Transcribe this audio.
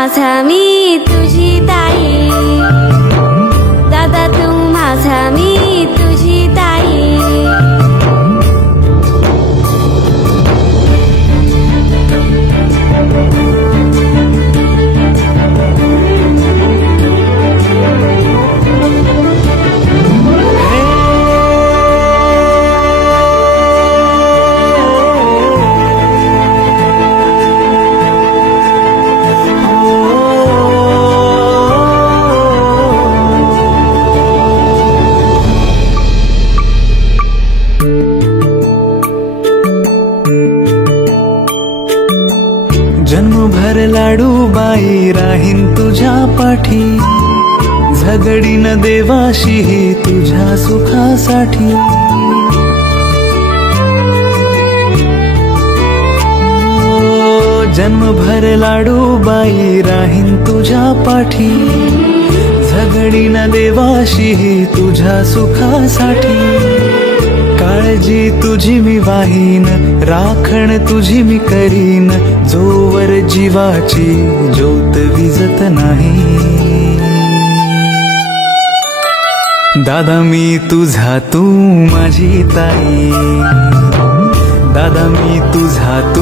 माझा मी तुझी ताई, दादा तू माझा मी तुझी ताई। जन्मभर लाडू बाई राहीन तुझ्या पाठी, झगडीन देवाशीही तुझ्या सुखासाठी। जन्मभर लाडू बाई राहीन तुझ्या पाठी, झगडीन देवाशीही तुझ्या सुखासाठी। काळजी तुझी मी वाहीन, राखण तुझी मी करीन, जोवर जीवाची ज्योत विझत नाही। दादा मी तुझा तू माझी ताई, दादा मी तुझा तू